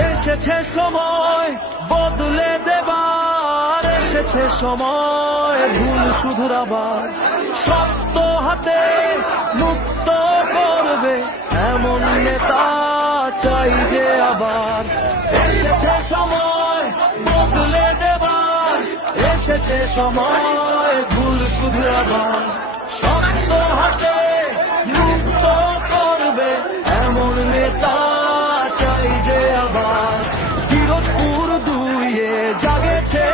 এসেছে সময় বদলে দেবার, এসেছে সময় ভুল শুধরাবার। শক্ত হাতে মুক্ত করবে এমন নেতা চাই যে আবার। এসেছে সময় বদলে দেবার, এসেছে সময় ভুল শুধরাবার। শক্ত হাতে মুক্ত করবে এমন নেতা চাই যে আবার। পিরোজপুর দুইয়ে জাগেছে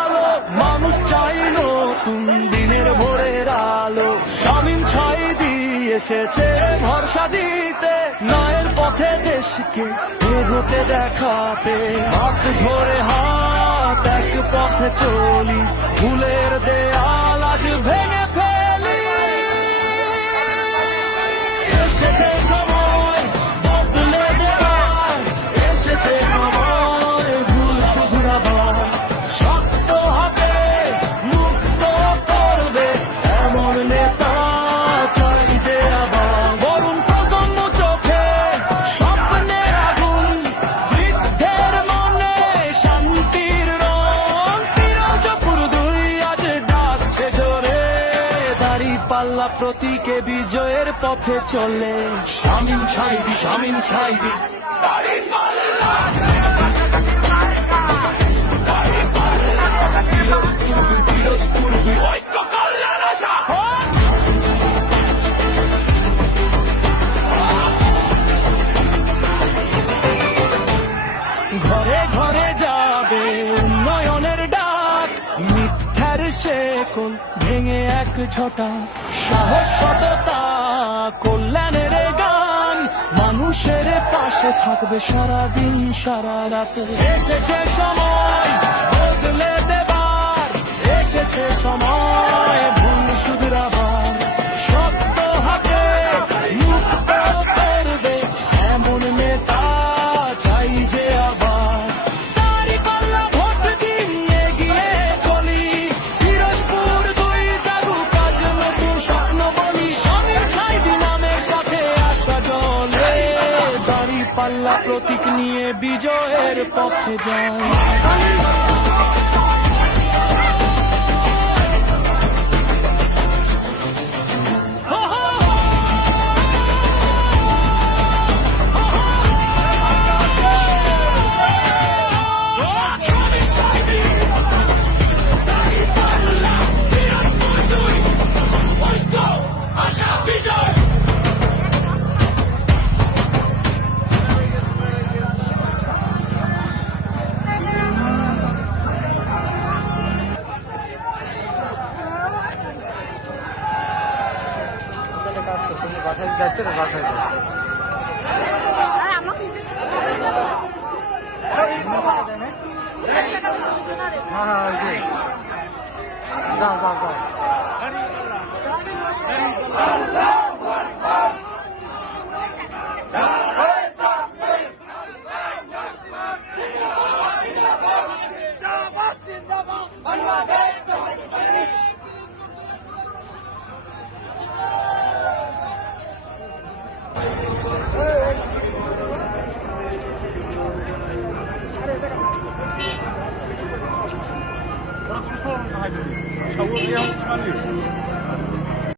আলো, মানুষ চাই নতুন দিনের ভোরের আলো। শামীম ছাইদি এসেছে ভরসা দিতে, ন্যায়ের পথে দেশকে এগোতে দেখাতে। হাত ধরে হাত এক পথে চলি, ভুলের দেয়াল আজ ভেঙে ফেলি। এসেছে সময় বদলে দেবার, এসেছে সময় ভুল শুধরাবার। শক্ত হাতে মুক্ত করবে এমন নেতা চাই যে আবার। বরুণ প্রজন্ম চোখে স্বপ্নের আগুন, বৃদ্ধের মনে শান্তির রং। পিরোজপুর দুই আজ ডাকছে জোরে, দাঁড়িপাল্লা প্রতীকে বিজয়ের পথে চলে। শামীম ছাইদি, শামীম ছাইদি, দাঁড়িপাল্লা। পিরোজপুর দুই ঐক্য কল্যাণ আশা। ঘরে ঘরে যাবে উন্নয়নের ডাক, মিথ্যার শেকল ভেঙে এক ঝটা। সাহস সততা কল্যাণের গান, মানুষের পাশে থাকবে সারাদিন সারা রাত। এসেছে সময় বদলে দেবার, এসেছে সময় ভুল শুধরাবার। শক্ত হাতে মুক্ত করবে এমন নেতা চাই যে আবার। দাঁড়িপাল্লা ভোট দিন এগিয়ে চলি, পিরোজপুর দুই জাগুক আজ নতুন স্বপ্ন বলি। শামীম ছাইদি নামের সাথে আসা জলে, দাঁড়িপাল্লা প্রতীক নিয়ে বিজয়ের পথে যায়। বাসায় যাচ্ছে না, বাসায় যাও যাও যাও। Şavur diye